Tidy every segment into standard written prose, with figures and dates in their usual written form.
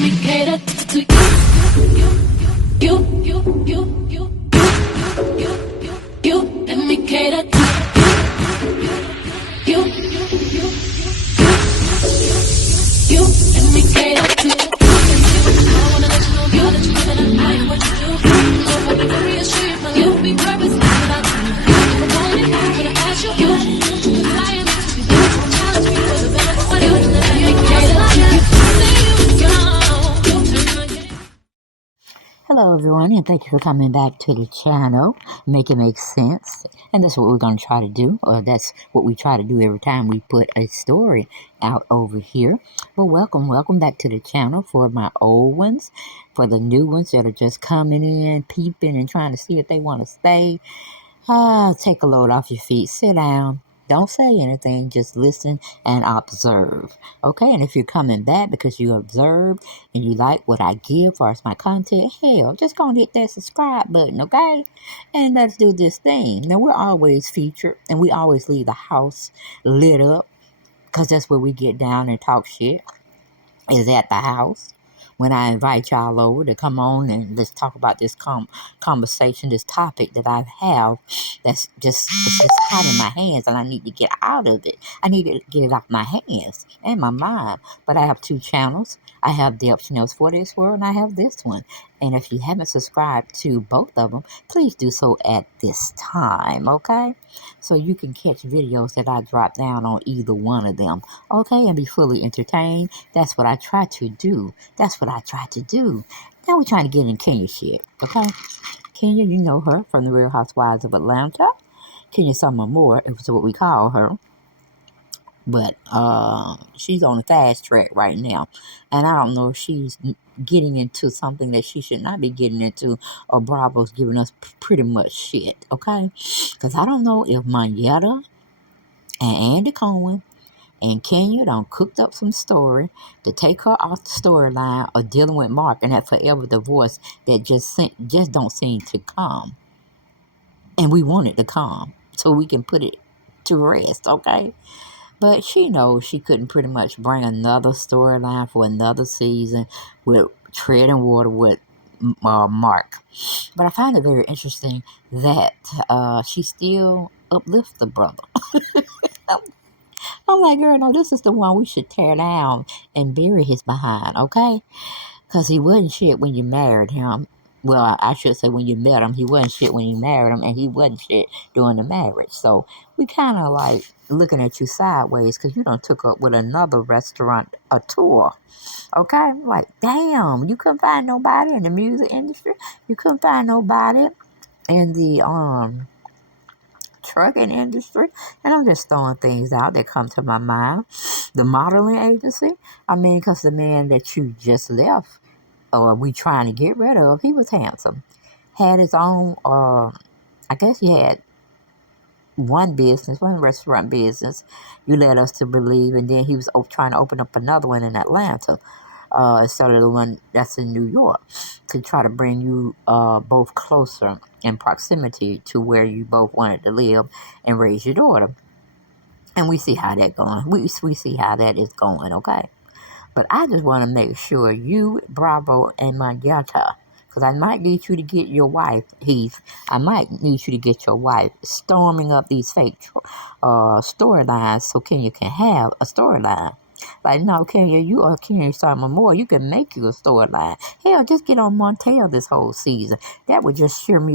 me cater to you. Let me cater to you. Let me cater to you. I wanna let you know, girl, that you know that I like what you do. So if I be very assured, my life will be purpose without you. If I want it, I'm gonna ask you. Cause I am to be there. Challenge me for the better for you. Let me cater to you. Hello everyone, and thank you for coming back to the channel. Make it make sense. And that's what we're going to try to do, or that's what we try to do every time we put a story out over here. Well, welcome back to the channel for my old ones, for the new ones that are just coming in, peeping and trying to see if they want to stay. Take a load off your feet, sit down. Don't say anything, just listen and observe. Okay, and if you're coming back because you observed and you like what I give as far as my content, hell, just go and hit that subscribe button, okay? And let's do this thing. Now, we're always featured, and we always leave the house lit up because that's where we get down and talk shit, is at the house. When I invite y'all over to come on and let's talk about this conversation, this topic that I have it's just hot in my hands and I need to get out of it. I need to get it off my hands and my mind. But I have two channels. I have the Optionals for this world and I have this one. And if you haven't subscribed to both of them, please do so at this time, okay? So you can catch videos that I drop down on either one of them, okay? And be fully entertained. That's what I try to do. Now we're trying to get in Kenya shit, okay? Kenya, you know her from the Real Housewives of Atlanta. Kenya Summer Moore is what we call her. But she's on the fast track right now. And I don't know if she's getting into something that she should not be getting into, or Bravo's giving us pretty much shit, okay? Because I don't know if Monyetta and Andy Cohen and Kenya done cooked up some story to take her off the storyline or dealing with Mark and that forever divorce that just don't seem to come. And we want it to come so we can put it to rest, okay? But she knows she couldn't pretty much bring another storyline for another season with treading water with Mark. But I find it very interesting that she still uplifts the brother. I'm like, girl, no, this is the one we should tear down and bury his behind, okay? Because he wasn't shit when you married him. Well, I should say when you met him. He wasn't shit when you married him, and he wasn't shit during the marriage. So we kind of like looking at you sideways because you done took up with another restaurant a tour, okay? Like, damn, you couldn't find nobody in the music industry. You couldn't find nobody in the trucking industry, and I'm just throwing things out that come to my mind. The modeling agency, I mean, because the man that you just left, or we trying to get rid of, he was handsome, had his own, I guess he had one restaurant business, you led us to believe, and then he was trying to open up another one in Atlanta, instead of the one that's in New York, to try to bring you both closer in proximity to where you both wanted to live and raise your daughter. And we see how that going. We see how that is going, okay? But I just want to make sure you, Bravo, and Monyetta, because I might need you to get your wife, Heath. I might need you to get your wife storming up these fake storylines so Kenya can have a storyline. Like, no, Kenya, you are Kenya Summer Moore. You can make you a storyline. Hell, just get on Montel this whole season. That would just cheer me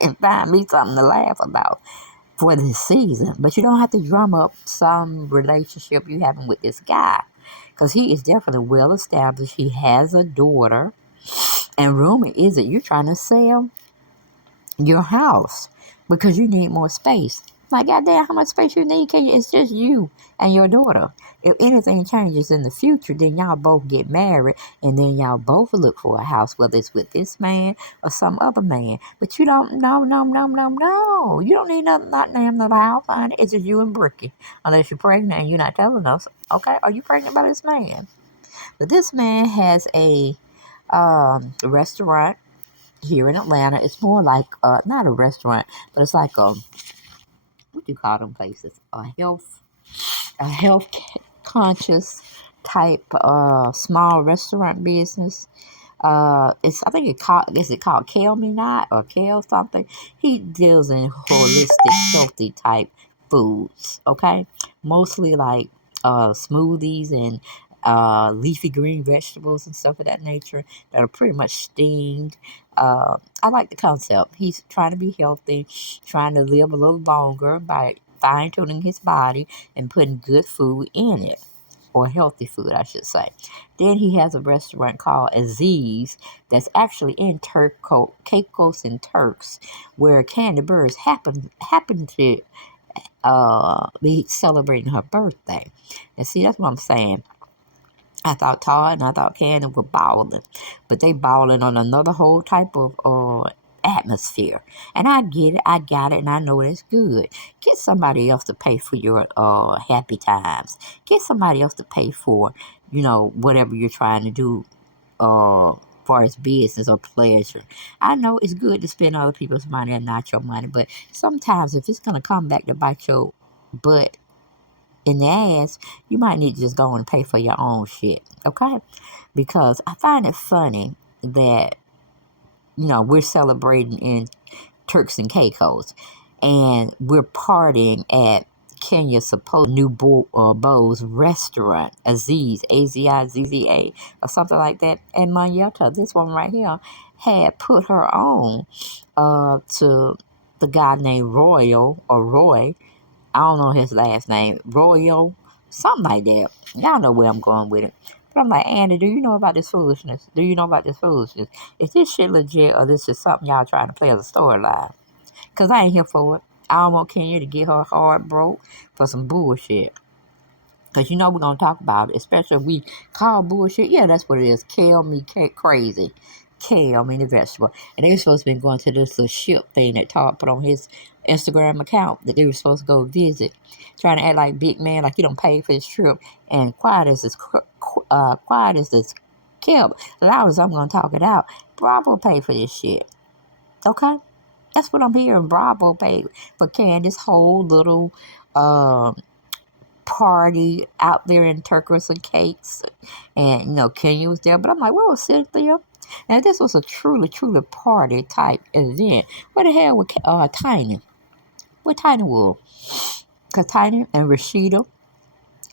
and find me something to laugh about for this season. But you don't have to drum up some relationship you having with this guy, because he is definitely well established. He has a daughter. And rumor is that you're trying to sell your house because you need more space. Like, goddamn, how much space you need? It's just you and your daughter. If anything changes in the future, then y'all both get married, and then y'all both look for a house, whether it's with this man or some other man. But you don't, no. You don't need not name another house, honey. It's just you and Bricky, unless you're pregnant and you're not telling us. Okay, are you pregnant by this man? But this man has a restaurant here in Atlanta. It's more like not a restaurant, but it's like a, what do you call them places? A health conscious type small restaurant business. It's I think is it called Kale Me Not or Kale something. He deals in holistic, healthy type foods. Okay, mostly like smoothies and leafy green vegetables and stuff of that nature that are pretty much steamed. I like the concept. He's trying to be healthy, trying to live a little longer by fine tuning his body and putting good food in it, or healthy food, I should say. Then he has a restaurant called Aziz that's actually in Caicos and Turks, where Candy Birds happen to be celebrating her birthday. And see, that's what I'm saying. I thought Todd and I thought Candy were balling, but they balling on another whole type of atmosphere. And I get it, I got it, and I know it's good. Get somebody else to pay for your happy times. Get somebody else to pay for, whatever you're trying to do far as business or pleasure. I know it's good to spend other people's money and not your money, but sometimes if it's gonna come back to bite your butt in the ass, you might need to just go and pay for your own shit, okay? Because I find it funny that, we're celebrating in Turks and Caicos and we're partying at Kenya's supposed new Beau's restaurant, Aziz, Azizza, or something like that. And Mayetta, this one right here, had put her on to the guy named Royal or Roy. I don't know his last name, Royal, something like that. Y'all know where I'm going with it. But I'm like, Andy, do you know about this foolishness? Do you know about this foolishness? Is this shit legit or this is something y'all trying to play as a storyline? Because I ain't here for it. I don't want Kenya to get her heart broke for some bullshit. Because we're going to talk about it, especially if we call bullshit. Yeah, that's what it is. Kale me crazy. Kale, the vegetable. And they were supposed to be going to this little ship thing that Todd put on his Instagram account that they were supposed to go visit. Trying to act like big man, like you don't pay for this trip. And quiet as this kept, loud as I'm going to talk it out, Bravo paid for this shit. Okay? That's what I'm hearing. Bravo paid for Candace's whole little party out there in Turkers and Cakes. And, Kenya was there. But I'm like, where was Cynthia? And this was a truly, truly party type event. Where the hell was Tiny? Where Tiny was? Because Tiny and Rashida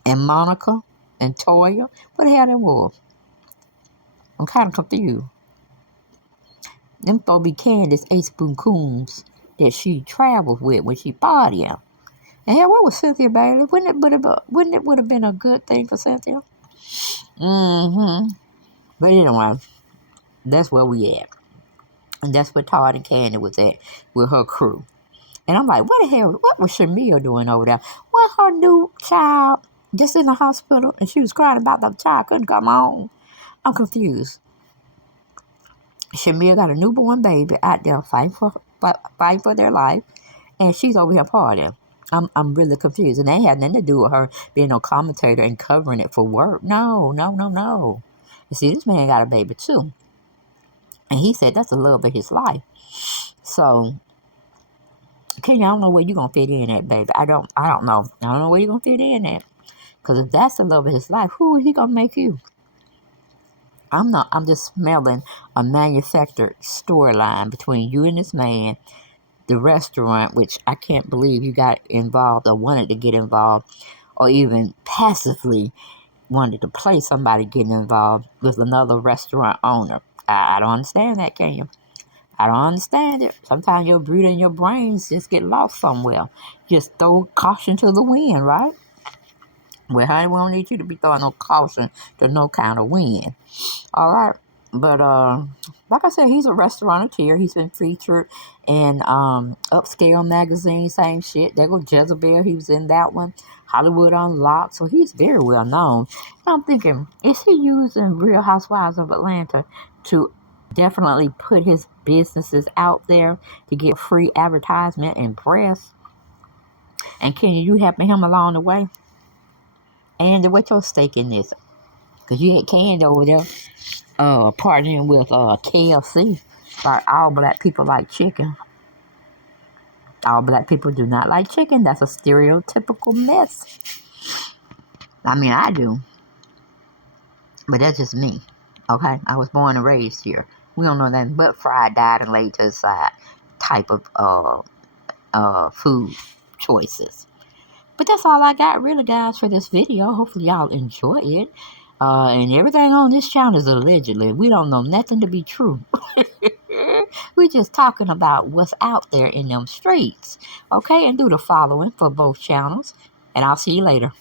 and Monica and Toya, where the hell they was? I'm kind of confused. Them thought be Candace Ace Boon Coons that she traveled with when she partying. And hell, what was Cynthia Bailey? Wouldn't it would have been a good thing for Cynthia? Mm-hmm. But anyway, that's where we at. And that's where Todd and Candy was at with her crew. And I'm like, what the hell? What was Shamia doing over there? Was her new child just in the hospital and she was crying about the child couldn't come home? I'm confused. Shamia got a newborn baby out there fighting for their life, and she's over here partying. I'm really confused, and that had nothing to do with her being a commentator and covering it for work. No. You see, this man got a baby too, and he said that's a love of his life. So, Kenya, I don't know where you're gonna fit in at, baby. I don't know. I don't know where you're gonna fit in at, because if that's the love of his life, who is he gonna make you? I'm not. I'm just smelling a manufactured storyline between you and this man, the restaurant, which I can't believe you got involved or wanted to get involved, or even passively wanted to play somebody getting involved with another restaurant owner. I don't understand that, can you? I don't understand it. Sometimes your brood and your brains just get lost somewhere. Just throw caution to the wind, right? Well, honey, we don't need you to be throwing no caution to no kind of wind. All right. But like I said, he's a restaurateur. He's been featured in Upscale magazine, same shit. There go Jezebel. He was in that one. Hollywood Unlocked. So he's very well known. And I'm thinking, is he using Real Housewives of Atlanta to definitely put his businesses out there to get free advertisement and press? And can you helping him along the way? And what's your stake in this? Because you had Candy over there partnering with KFC. Like, all black people like chicken. All black people do not like chicken. That's a stereotypical mess. I mean, I do. But that's just me. Okay? I was born and raised here. We don't know nothing but fried, dyed, and laid to the side type of food choices. But that's all I got, really, guys, for this video. Hopefully, y'all enjoy it. And everything on this channel is allegedly. We don't know nothing to be true. We're just talking about what's out there in them streets. Okay? And do the following for both channels. And I'll see you later.